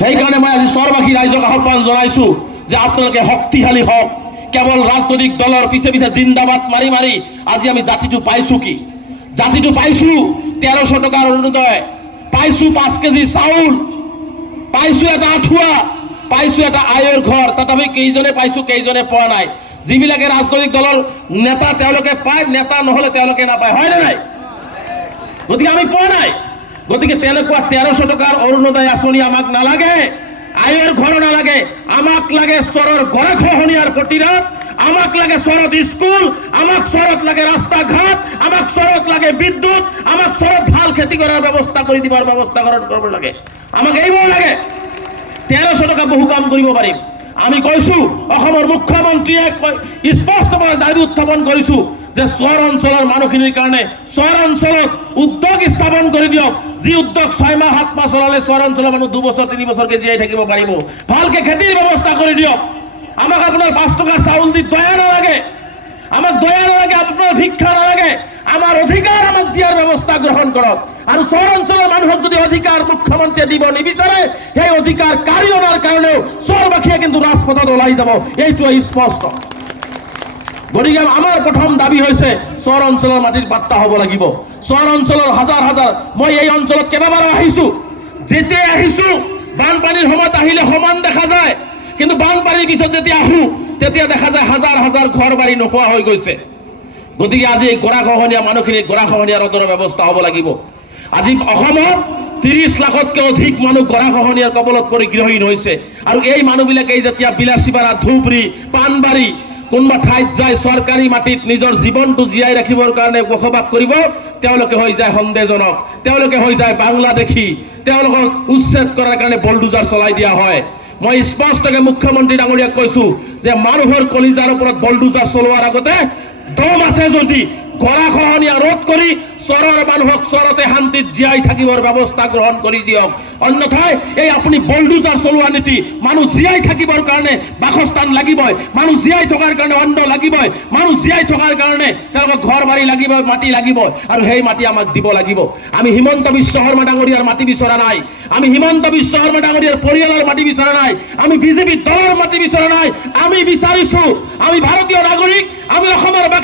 সেইকাৰণে মই আজি চৰবাসী ৰাইজক আহ্বান জনাইছোঁ যে আপোনালোকে শক্তিশালী হওক। কেৱল ৰাজনৈতিক দলৰ পিছে পিছে জিন্দাবাদ মাৰি মাৰি আজি আমি জাতিটো পাইছোঁ কি? জাতিটো পাইছোঁ 1300 টকাৰ অৰুণোদয়, পাইছোঁ 5 কেজি চাউল, পাইছোঁ এটা আঁঠুৱা, পাইছোঁ এটা আয়ৰ ঘৰ। তথাপি কেইজনে পাইছোঁ, কেইজনে পোৱা নাই। যিবিলাকে ৰাজনৈতিক দলৰ নেতা তেওঁলোকে পায়, নেতা নহ'লে তেওঁলোকে নাপায়, হয় নে নাই? গতিকে আমি পোৱা নাই। গতিকে তেনেকুৱা 1300 টকাৰ অৰুণোদয় আঁচনি আমাক নালাগে, আয়ৰ ঘৰ নালাগে। আমাক লাগে চৰৰ গৰাখহনীয়াৰ প্ৰতিৰোধ, আমাক লাগে চৰত স্কুল, আমাক চৰত লাগে ৰাস্তা ঘাট, আমাক চৰত লাগে বিদ্যুৎ, আমাক চৰত ভাল খেতি কৰাৰ ব্যৱস্থা কৰি দিবৰ ব্যৱস্থা কৰিব লাগে। আমাক এইবোৰ লাগে। 1300 টকা বহু কাম কৰিব পাৰিম। আমি কৈছোঁ, অসমৰ মুখ্যমন্ত্ৰীয়ে স্পষ্টভাৱে দাবী উত্থাপন কৰিছোঁ যে চৰ অঞ্চলৰ মানুহখিনিৰ কাৰণে চৰ অঞ্চলত উদ্যোগ স্থাপন কৰি দিয়ক। যি উদ্যোগ 6 মাহ 7 মাহ চলালে চৰ অঞ্চলৰ মানুহ 2 বছৰ 3 বছৰকে জীয়াই থাকিব পাৰিব। ভালকে খেতিৰ ব্যৱস্থা কৰি দিয়ক। আমাক আপোনাৰ 5 টকা চাউল দি দয়া নালাগে, আমাক দয়া নালাগে, আপোনাৰ ভিক্ষা নালাগে। আমাৰ অধিকাৰ আমাক দিয়াৰ ব্যৱস্থা গ্ৰহণ কৰক। আৰু চৰ অঞ্চলৰ মানুহক যদি অধিকাৰ মুখ্যমন্ত্ৰীয়ে দিব নিবিচাৰে, সেই অধিকাৰ কাঢ়ি অনাৰ কাৰণেও চৰবাসীয়ে কিন্তু ৰাজপথত ওলাই যাব, এইটো স্পষ্ট। গতিকে আমাৰ প্ৰথম দাবী হৈছে চৰ অঞ্চলৰ মাটিৰ পাত্তা হ'ব লাগিব। চৰ অঞ্চলৰ হাজাৰ হাজাৰ, মই এই অঞ্চলত কেইবাবাৰো আহিছোঁ। যেতিয়াই আহিছোঁ বানপানীৰ সময়ত আহিলে সমান দেখা যায়, কিন্তু বানপানীৰ পিছত যেতিয়া আহোঁ তেতিয়া দেখা যায় হাজাৰ হাজাৰ ঘৰ বাৰী নোহোৱা হৈ গৈছে। গতিকে আজি এই গৰাখহনীয়া মানুহখিনি গৰাখহনীয়া ৰোধৰ ব্যৱস্থা হ'ব লাগিব। আজি অসমত 30 লাখতকৈ অধিক মানুহ গৰাখহনীয়াৰ কবলত পৰি গৃহহীন হৈছে। আৰু এই মানুহবিলাকে যেতিয়া বিলাসীপাৰা, ধুবুৰী, পাণবাৰী কোনোবা ঠাইত যায় চৰকাৰী মাটিত নিজৰ জীৱনটো জীয়াই ৰাখিবৰ কাৰণে বসবাস কৰিব, তেওঁলোকে হৈ যায় সন্দেহজনক, তেওঁলোকে হৈ যায় বাংলাদেশী, তেওঁলোকক উচ্ছেদ কৰাৰ কাৰণে বলডুজাৰ চলাই দিয়া হয়। মই স্পষ্টকৈ মুখ্যমন্ত্ৰী ডাঙৰীয়াক কৈছোঁ যে মানুহৰ কলিজাৰ ওপৰত বলডুজাৰ চলোৱাৰ আগতে দম আছে যদি গৰাখহনীয়া ৰোধ কৰি চৰৰ মানুহক চৰতে শান্তিত জীয়াই থাকিবৰ ব্যৱস্থা গ্ৰহণ কৰি দিয়ক। অন্যথায় এই আপুনি বলডুজাৰ চলোৱা নীতি, মানুহ জীয়াই থাকিবৰ কাৰণে বাসস্থান লাগিবই, মানুহ জীয়াই থকাৰ কাৰণে অন্ন লাগিবই, মানুহ জীয়াই থকাৰ কাৰণে তেওঁলোকক ঘৰ বাৰী লাগিবই, মাটি লাগিবই, আৰু সেই মাটি আমাক দিব লাগিব। আমি হিমন্ত বিশ্ব শৰ্মা ডাঙৰীয়াৰ মাটি বিচৰা নাই, আমি হিমন্ত বিশ্ব শৰ্মা ডাঙৰীয়াৰ পৰিয়ালৰ মাটি বিচৰা নাই, আমি বিজেপি দলৰ মাটি বিচৰা নাই। আমি বিচাৰিছোঁ, আমি ভাৰতীয় নাগৰিক, আমি অসমৰ